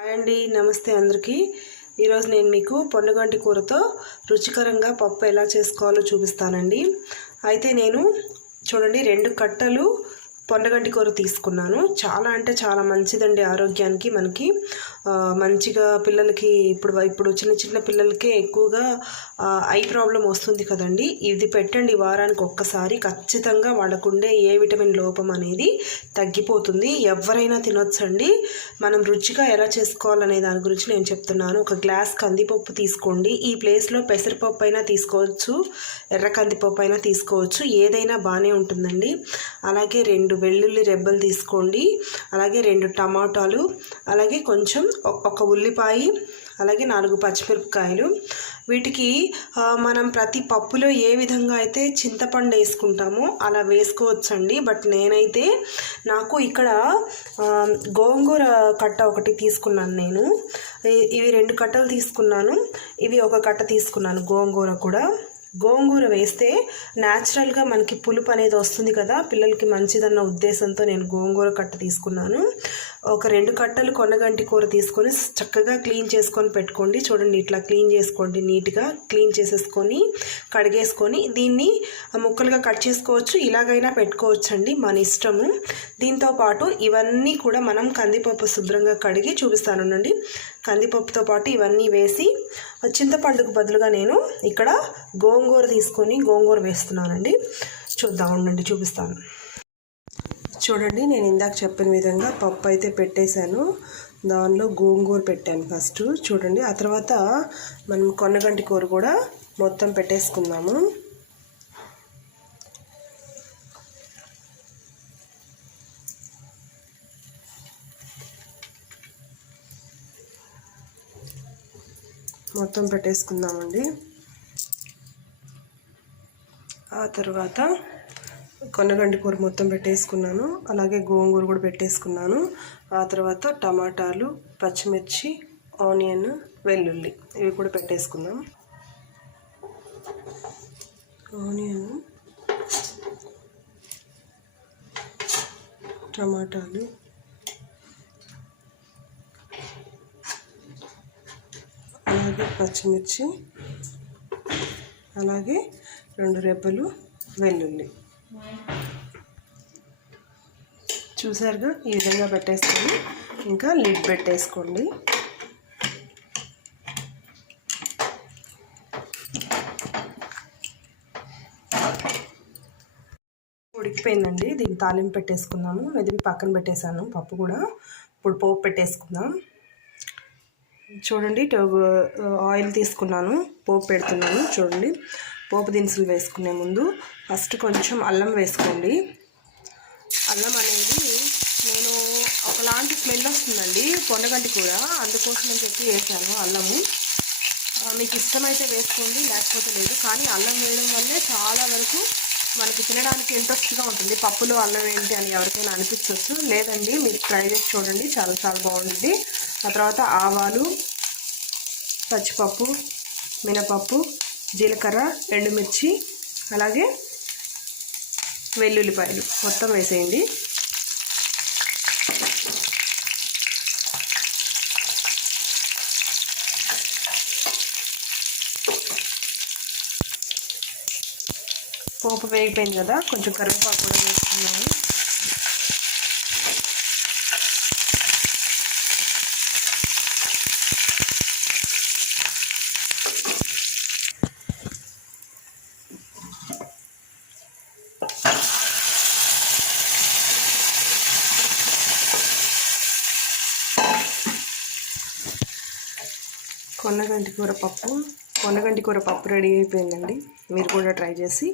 Hi అండి నమస్తే అందరికీ. ఈరోజు నేను మీకు పొన్నగంటి కూరతో రుచికరంగా పప్పు ఎలా చేసుకోవాలో చూపిస్తానండి. అయితే నేను చూడండి రెండు కట్టలు పొన్నగంటి కూర తీసుకున్నాను. చాలా అంటే చాలా మంచిదండి ఆరోగ్యానికి మనకి. మంచిగా పిల్లలకి ఇప్పుడు ఇప్పుడు చిన్న చిన్న పిల్లలకే ఎక్కువగా ఐ ప్రాబ్లం వస్తుంది కదండి. ఇది పెట్టండి వారానికి ఒక్కసారి. ఖచ్చితంగా వాళ్ళకుండే ఏ విటమిన్ లోపం అనేది తగ్గిపోతుంది. ఎవరైనా తినొచ్చండి. మనం రుచిగా ఎలా చేసుకోవాలనే దాని గురించి నేను చెప్తున్నాను. ఒక గ్లాస్ కందిపప్పు తీసుకోండి. ఈ ప్లేస్లో పెసరపప్పు అయినా తీసుకోవచ్చు. ఎర్ర కందిపప్పు అయినా తీసుకోవచ్చు. ఏదైనా బాగానే ఉంటుందండి. అలాగే రెండు వెల్లుల్లి రెబ్బలు తీసుకోండి. అలాగే రెండు టమాటాలు అలాగే కొంచెం ఒక ఉల్లిపాయ అలాగే నాలుగు పచ్చిమిరపకాయలు. వీటికి మనం ప్రతి పప్పులో ఏ విధంగా అయితే చింతపండు వేసుకుంటామో అలా వేసుకోవచ్చండి. బట్ నేనైతే నాకు ఇక్కడ గోంగూర కట్ట ఒకటి తీసుకున్నాను నేను. ఇవి రెండు కట్టలు తీసుకున్నాను. ఇవి ఒక కట్ట తీసుకున్నాను గోంగూర కూడా. గోంగూర వేస్తే న్యాచురల్గా మనకి పులుపు అనేది వస్తుంది కదా. పిల్లలకి మంచిదన్న ఉద్దేశంతో నేను గోంగూర కట్ట తీసుకున్నాను. ఒక రెండు కట్టలు కొనగంటి కూర తీసుకొని చక్కగా క్లీన్ చేసుకొని పెట్టుకోండి. చూడండి ఇట్లా క్లీన్ చేసుకోండి. నీట్గా క్లీన్ చేసేసుకొని కడిగేసుకొని దీన్ని ముక్కలుగా కట్ చేసుకోవచ్చు. ఇలాగైనా పెట్టుకోవచ్చు అండి మన ఇష్టము. దీంతో పాటు ఇవన్నీ కూడా మనం కందిపప్పు శుభ్రంగా కడిగి చూపిస్తాను ఉండండి కందిపప్పుతో పాటు ఇవన్నీ వేసి చింతపండుకు బదులుగా నేను ఇక్కడ గోంగూర తీసుకొని గోంగూర వేస్తున్నానండి. చూద్దాం ఉండండి చూపిస్తాను. చూడండి నేను ఇందాక చెప్పిన విధంగా పప్పు అయితే పెట్టేశాను. దానిలో గోంగూర పెట్టాను ఫస్ట్ చూడండి ఆ తర్వాత మనం కొన్నగంటి కూర కూడా మొత్తం పెట్టేసుకుందాము. మొత్తం పెట్టేసుకుందామండి. ఆ తర్వాత కొన్నగంటి కూర మొత్తం పెట్టేసుకున్నాను. అలాగే గోంగూర కూడా పెట్టేసుకున్నాను. ఆ తర్వాత టమాటాలు పచ్చిమిర్చి ఆనియన్ వెల్లుల్లి ఇవి కూడా పెట్టేసుకుందాం. ఆనియన్ టమాటాలు అలాగే పచ్చిమిర్చి అలాగే రెండు రెబ్బలు వెల్లుల్లి చూసారుగా ఈ విధంగా పెట్టేసుకొని ఇంకా లిడ్ పెట్టేసుకోండి. ఉడికిపోయిందండి. దీన్ని తాలింపు పెట్టేసుకుందాము. ఇది పక్కన పెట్టేశాను. పప్పు కూడా. ఇప్పుడు పోపు పెట్టేసుకుందాం. చూడండి టో- ఆయిల్ తీసుకున్నాను. పోపు పెడుతున్నాను. చూడండి. పోపు దినుసులు వేసుకునే ముందు ఫస్ట్ కొంచెం అల్లం వేసుకోండి. అల్లం అనేది నేను ఒకలాంటి స్మెల్ వస్తుందండి పొండగంటి కూర అందుకోసం అని చెప్పి వేసాను అల్లము. మీకు ఇష్టమైతే వేసుకోండి లేకపోతే లేదు. కానీ అల్లం వేయడం వల్లే చాలా వరకు మనకి తినడానికి ఇంట్రెస్ట్గా ఉంటుంది. పప్పులో అల్లం ఏంటి అని ఎవరికైనా అనిపించవచ్చు లేదండి మీరు ట్రై చేసి చూడండి. చాలా చాలా బాగుంటుంది. ఆ తర్వాత ఆవాలు పచ్చిపప్పు మినపప్పు జీలకర్ర ఎండుమిర్చి అలాగే వెల్లుల్లిపాయలు. మొత్తం వేసేయండి. పోపు వేగిపోయింది కదా కొంచెం కరివేపాకు కూడా వేసుకున్నాము కొన్నగంటి కూర పప్పు కొన్నగంటి కూర పప్పు రెడీ అయిపోయిందండి. మీరు కూడా ట్రై చేసి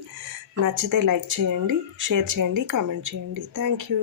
నచ్చితే లైక్ చేయండి షేర్ చేయండి కామెంట్ చేయండి. Thank you.